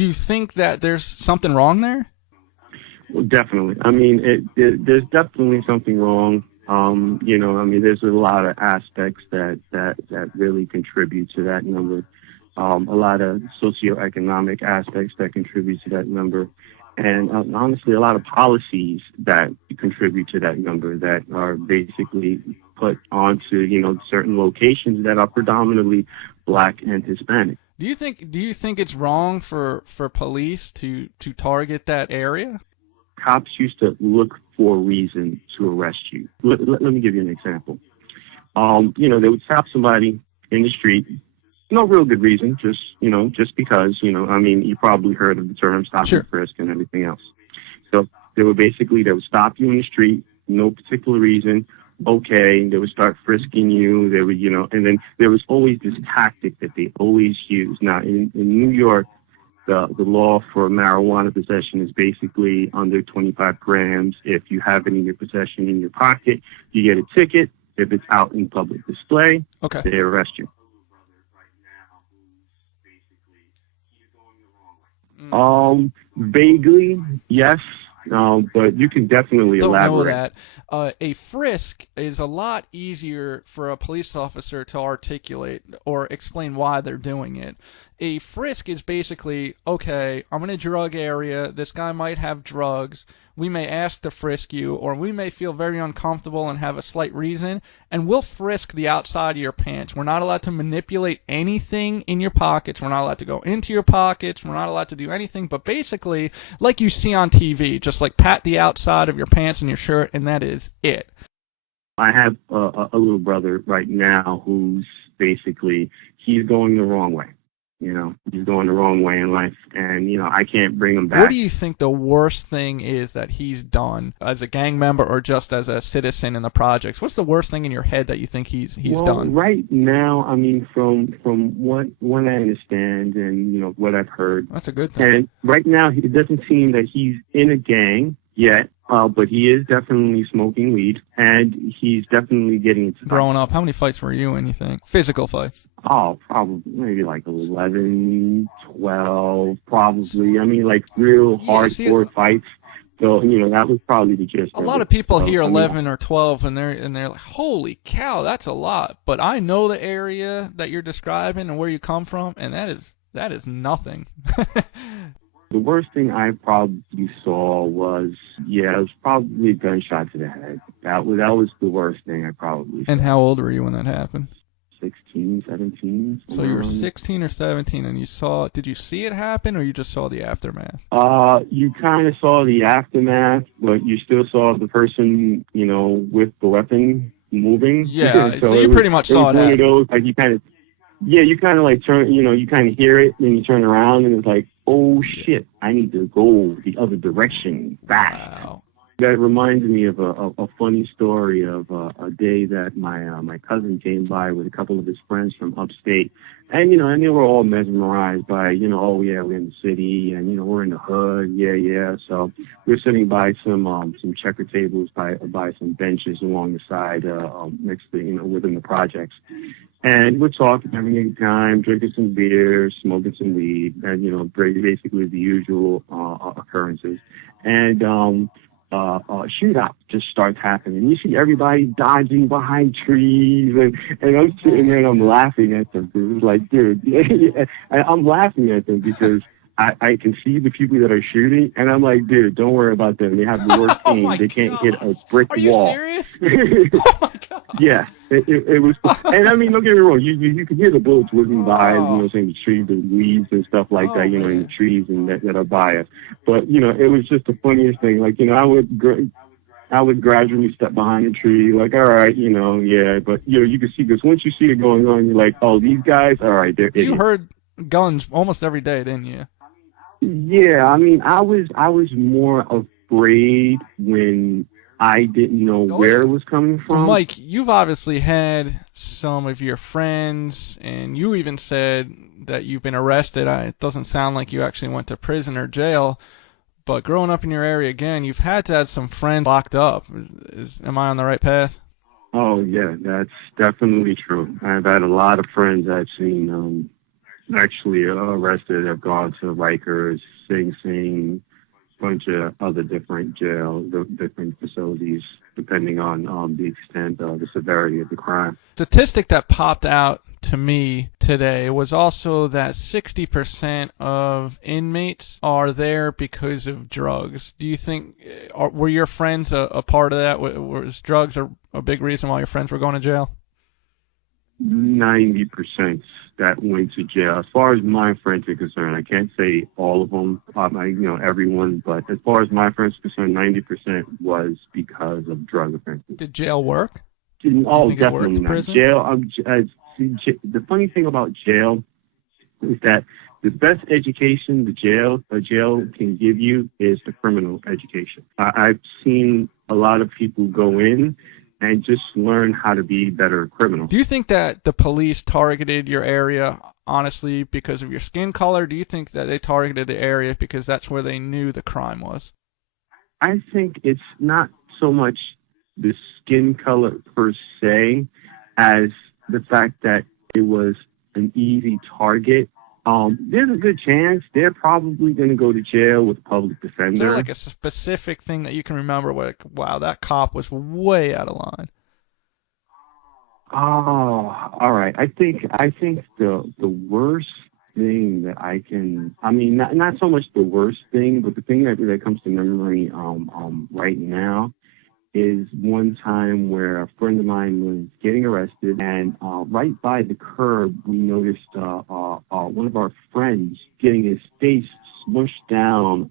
Do you think that there's something wrong there? Well, definitely. I mean, there's definitely something wrong. I mean, there's a lot of aspects that really contribute to that number. A lot of socioeconomic aspects that contribute to that number, and honestly, a lot of policies that contribute to that number that are basically put onto certain locations that are predominantly Black and Hispanic. Do you think it's wrong for police to target that area? Cops used to look for a reason to arrest you. Let me give you an example. They would stop somebody in the street, no real good reason, just because, I mean, you probably heard of the term stop and Sure. frisk and everything else. So they would stop you in the street, no particular reason. Okay, they would start frisking you. They would, and then there was always this tactic that they always used. Now, in New York, the law for marijuana possession is basically under 25 grams. If you have it in your possession in your pocket, you get a ticket. If it's out in public display, Okay. they arrest you. Vaguely, yes, but you can definitely Don't know elaborate. that. A frisk is a lot easier for a police officer to articulate or explain why they're doing it. A frisk is basically, okay, I'm in a drug area. This guy might have drugs. We may ask to frisk you, or we may feel very uncomfortable and have a slight reason, and we'll frisk the outside of your pants. We're not allowed to manipulate anything in your pockets. We're not allowed to go into your pockets. We're not allowed to do anything, but basically, like you see on TV, just like pat the outside of your pants and your shirt, and that is it. I have a little brother right now who's basically, he's going the wrong way. He's going the wrong way in life, and I can't bring him back. What do you think the worst thing is that he's done as a gang member or just as a citizen in the projects? What's the worst thing in your head that you think he's Well, done? right now, I mean, from what I understand and what I've heard, That's a good thing. and right now it doesn't seem that he's in a gang yet, but he is definitely smoking weed, and he's definitely getting into Growing up, how many fights were you in, you think? Physical fights? Oh, probably maybe like 11, 12, probably. I mean, like real Yeah, see, hardcore fights. So, that was probably the gist a of lot it. of people So, hear I mean, 11 or 12 and they're like, holy cow, that's a lot. But I know the area that you're describing and where you come from, and that is nothing. the worst thing I probably saw was, it was probably a gunshot to the head. That was the worst thing I probably saw. And how old were you when that happened? 16, 17. So you were 16 or 17 and did you see it happen or you just saw the aftermath? You kind of saw the aftermath, but you still saw the person, with the weapon moving. Yeah, so you pretty much saw it. It was one that. of those, like, you kind of like turn, you kind of hear it, and you turn around, and it's like, oh shit, I need to go the other direction, back. Wow. That reminds me of a funny story of a day that my cousin came by with a couple of his friends from upstate, and and they were all mesmerized by oh yeah, we're in the city, and we're in the hood, yeah. So we're sitting by some checker tables by some benches along the side next to within the projects, and we're talking, having a good time, drinking some beer, smoking some weed, and basically the usual occurrences, and shootout just starts happening. You see everybody dodging behind trees, and I'm sitting there and I'm laughing at them. It's like, dude, I'm laughing at them because I can see the people that are shooting, and I'm like, dude, don't worry about them. They have the worst Oh aim. my They can't God. hit a brick Are you wall. serious? Oh my God. Yeah, it was, and I mean, don't get me wrong. You can hear the bullets whizzing by, saying the trees, the leaves and stuff like that, in man. the trees and that are by us. But it was just the funniest thing. Like I would gradually step behind the tree, like, all right, yeah. But you can see, because once you see it going on, you're like, oh, these guys, all right, they're idiots. You heard guns almost every day, didn't you? Yeah, I mean, I was more afraid when I didn't know where it was coming from. Mike, you've obviously had some of your friends, and you even said that you've been arrested. It doesn't sound like you actually went to prison or jail, but growing up in your area, again, you've had to have some friends locked up. Am I on the right path? Oh, yeah, that's definitely true. I've had a lot of friends I've seen actually arrested. Have gone to Rikers, Sing Sing, bunch of other different jails, different facilities, depending on the extent of the severity of the crime. Statistic that popped out to me today was also that 60% of inmates are there because of drugs. Do you think, were your friends a part of that? Was drugs a big reason why your friends were going to jail? 90% that went to jail. As far as my friends are concerned, I can't say all of them, everyone, but as far as my friends are concerned, 90% was because of drug offenses. Did jail work? Oh, definitely not. Prison? Jail. The funny thing about jail is that the best education a jail can give you is the criminal education. I've seen a lot of people go in and just learn how to be better criminals. Do you think that the police targeted your area honestly because of your skin color? Do you think that they targeted the area because that's where they knew the crime was? I think it's not so much the skin color per se as the fact that it was an easy target. There's a good chance they're probably going to go to jail with a public defender. Is there like a specific thing that you can remember where, like, wow, that cop was way out of line? Oh, all right. I think the worst thing that not so much the worst thing, but the thing that comes to memory right now is one time where a friend of mine was getting arrested, and right by the curb, we noticed one of our friends getting his face smushed down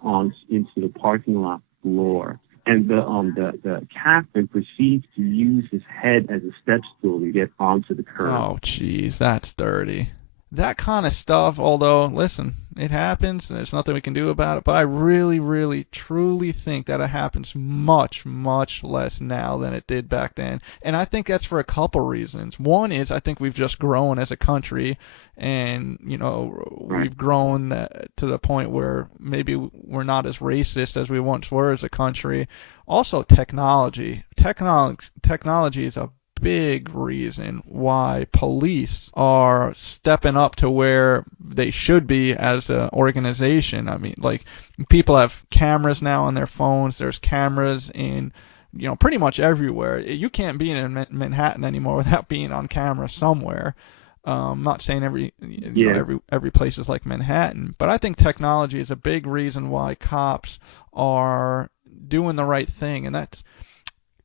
into the parking lot floor. And the captain proceeds to use his head as a step stool to get onto the curb. Oh, jeez, that's dirty. That kind of stuff, although, listen, it happens, and there's nothing we can do about it, but I really, really, truly think that it happens much, much less now than it did back then. And I think that's for a couple reasons. One is I think we've just grown as a country, and, we've grown to the point where maybe we're not as racist as we once were as a country. Also, technology. Technology is a big reason why police are stepping up to where they should be as an organization. I mean, like, people have cameras now on their phones. There's cameras in, pretty much everywhere. You can't be in Manhattan anymore without being on camera somewhere. I'm not saying every place is like Manhattan, but I think technology is a big reason why cops are doing the right thing, and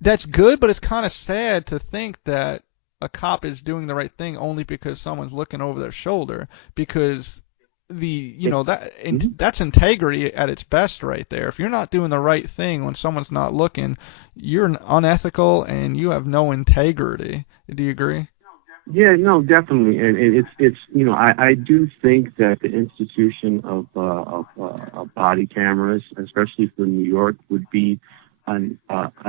that's good, but it's kind of sad to think that a cop is doing the right thing only because someone's looking over their shoulder, because that's integrity at its best right there. If you're not doing the right thing when someone's not looking, you're unethical and you have no integrity. Do you agree? Yeah, no, definitely, and it's I do think that the institution of body cameras, especially for New York, would be an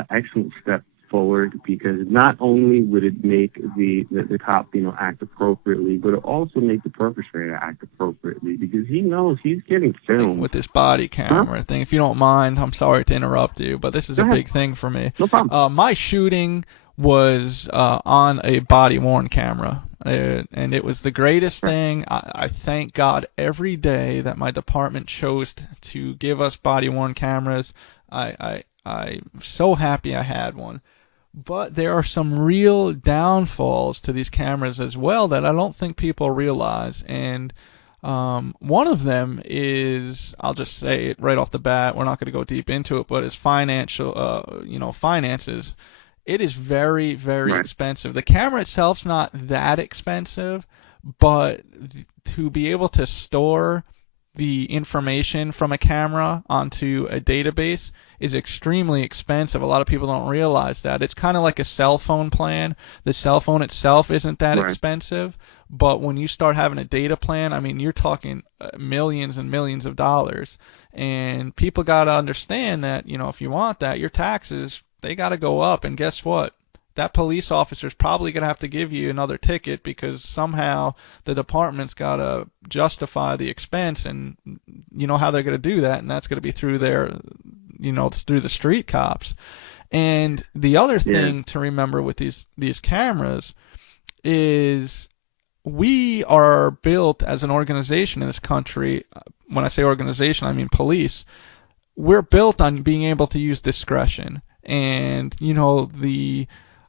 excellent step forward, because not only would it make the cop act appropriately, but it also make the perpetrator act appropriately, because he knows he's getting filmed. With this body camera thing, if you don't mind, I'm sorry to interrupt you, but this is a big thing for me. No problem. My shooting was on a body-worn camera, and it was the greatest thing. I thank God every day that my department chose to give us body-worn cameras. I'm so happy I had one. But there are some real downfalls to these cameras as well that I don't think people realize. And one of them is, I'll just say it right off the bat, we're not going to go deep into it, but it's finances. It is very, very expensive. The camera itself's not that expensive, but to be able to store the information from a camera onto a database is extremely expensive. A lot of people don't realize that. It's kind of like a cell phone plan. The cell phone itself isn't that expensive, but when you start having a data plan, I mean, you're talking millions and millions of dollars. And people got to understand that, if you want that, your taxes, they got to go up. And guess what? That police officer's probably going to have to give you another ticket, because somehow the department's got to justify the expense, and you know how they're going to do that, and that's going to be through through the street cops. And the other thing to remember with these cameras is we are built as an organization in this country. When I say organization, I mean police. We're built on being able to use discretion. And,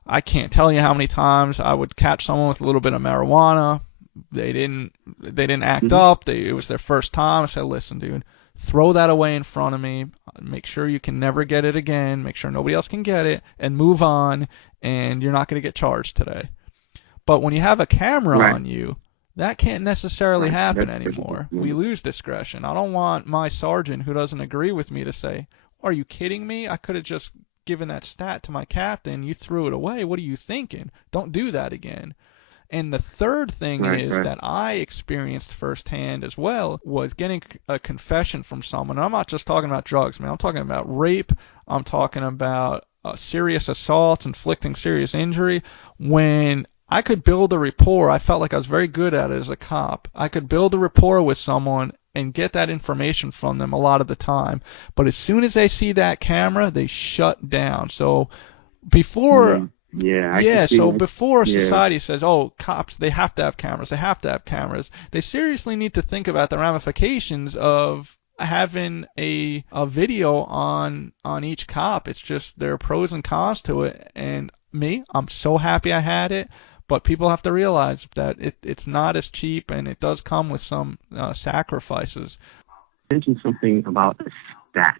I can't tell you how many times I would catch someone with a little bit of marijuana. They didn't act Hmm. up. It was their first time. I said, listen, dude, throw that away in front of me. Make sure you can never get it again. Make sure nobody else can get it, and move on. And you're not going to get charged today. But when you have a camera Right. on you, that can't necessarily Right. happen That's anymore. We mm, lose discretion. I don't want my sergeant who doesn't agree with me to say, are you kidding me? I could have just given that stat to my captain. You threw it away. What are you thinking? Don't do that again. And the third thing right. is Right. that I experienced firsthand as well was getting a confession from someone. And I'm not just talking about drugs, man. I'm talking about rape. I'm talking about serious assaults, inflicting serious injury. When I could build a rapport, I felt like I was very good at it as a cop. I could build a rapport with someone and get that information from them a lot of the time. But as soon as they see that camera, they shut down. So before Mm, yeah, I can yeah, see so that. before Yeah. society says, oh, cops, they have to have cameras, they have to have cameras, they seriously need to think about the ramifications of having a video on each cop. It's just there are pros and cons to it. And me, I'm so happy I had it, but people have to realize that it's not as cheap and it does come with some sacrifices. Mentioned something about a stat.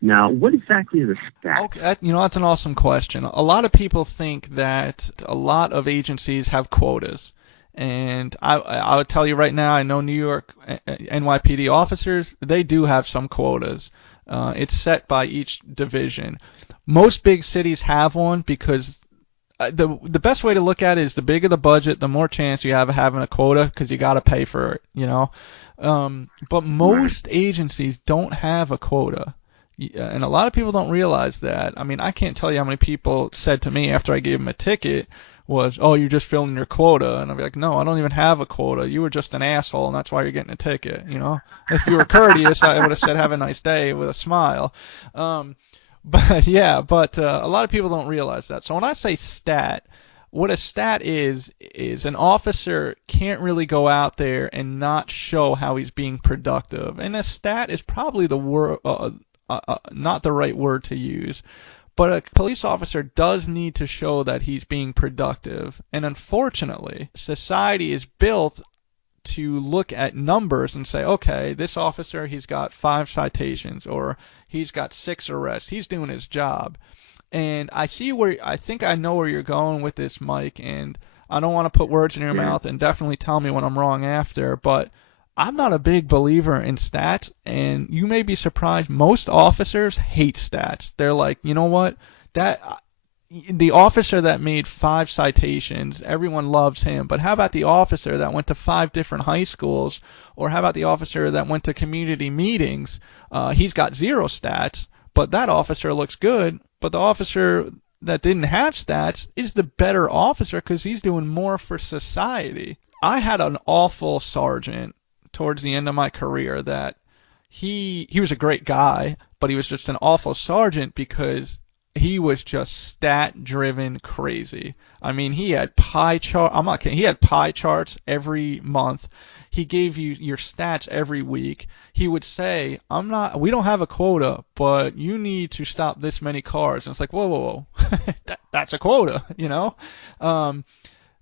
Now, what exactly is a stat? Okay, that's an awesome question. A lot of people think that a lot of agencies have quotas. And I would tell you right now, I know New York NYPD officers, they do have some quotas. It's set by each division. Most big cities have one because the best way to look at it is the bigger the budget, the more chance you have of having a quota because you got to pay for it. But Right. most agencies don't have a quota. And a lot of people don't realize that. I mean, I can't tell you how many people said to me after I gave them a ticket was, "Oh, you're just filling your quota," and I'd be like, "No, I don't even have a quota. You were just an asshole, and that's why you're getting a ticket." If you were courteous, I would have said, "Have a nice day" with a smile. Um, but yeah, a lot of people don't realize that. So when I say stat, what a stat is an officer can't really go out there and not show how he's being productive. And a stat is probably the word, not the right word to use. But a police officer does need to show that he's being productive. And unfortunately, society is built to look at numbers and say, okay, this officer, he's got 5 citations or he's got 6 arrests. He's doing his job. And I think I know where you're going with this, Mike, and I don't want to put words in your Yeah. mouth, and definitely tell me when I'm wrong after, but I'm not a big believer in stats, and you may be surprised. Most officers hate stats. They're like, you know what? That the officer that made 5 citations, everyone loves him. But how about the officer that went to 5 different high schools, or how about the officer that went to community meetings? He's got 0 stats, but that officer looks good. But the officer that didn't have stats is the better officer because he's doing more for society. I had an awful sergeant towards the end of my career that he was a great guy, but he was just an awful sergeant because he was just stat driven crazy. I mean, he had pie chart. I'm not kidding. He had pie charts every month. He gave you your stats every week. He would say, we don't have a quota, but you need to stop this many cars. And it's like, whoa, whoa, whoa. That's a quota. Um,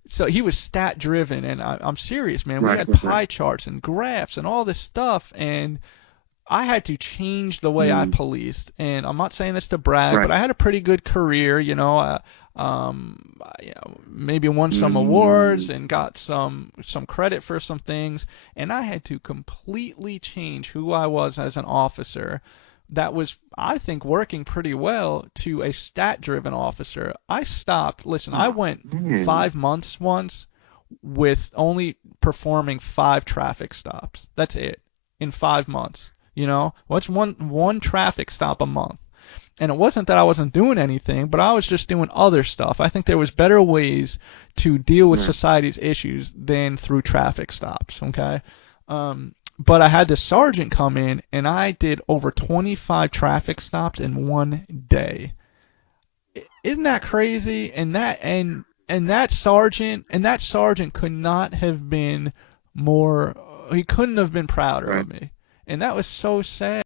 so he was stat driven, and I'm serious, man. We Right. had Right. Right. pie charts and graphs and all this stuff, and I had to change the way I Mm, policed. And I'm not saying this to brag, but right. I had a pretty good career. Maybe won some awards Mm, and got some credit for some things. And I had to completely change who I was as an officer. That was, I think, working pretty well to a stat-driven officer. I stopped. Listen, I oh, went man. 5 months once with only performing 5 traffic stops. That's it in 5 months. What's one traffic stop a month? And it wasn't that I wasn't doing anything, but I was just doing other stuff. I think there was better ways to deal with Right. society's issues than through traffic stops. Okay. But I had this sergeant come in, and I did over 25 traffic stops in one day. Isn't that crazy? And and that sergeant could not have been more. He couldn't have been prouder Right. of me, and that was so sad.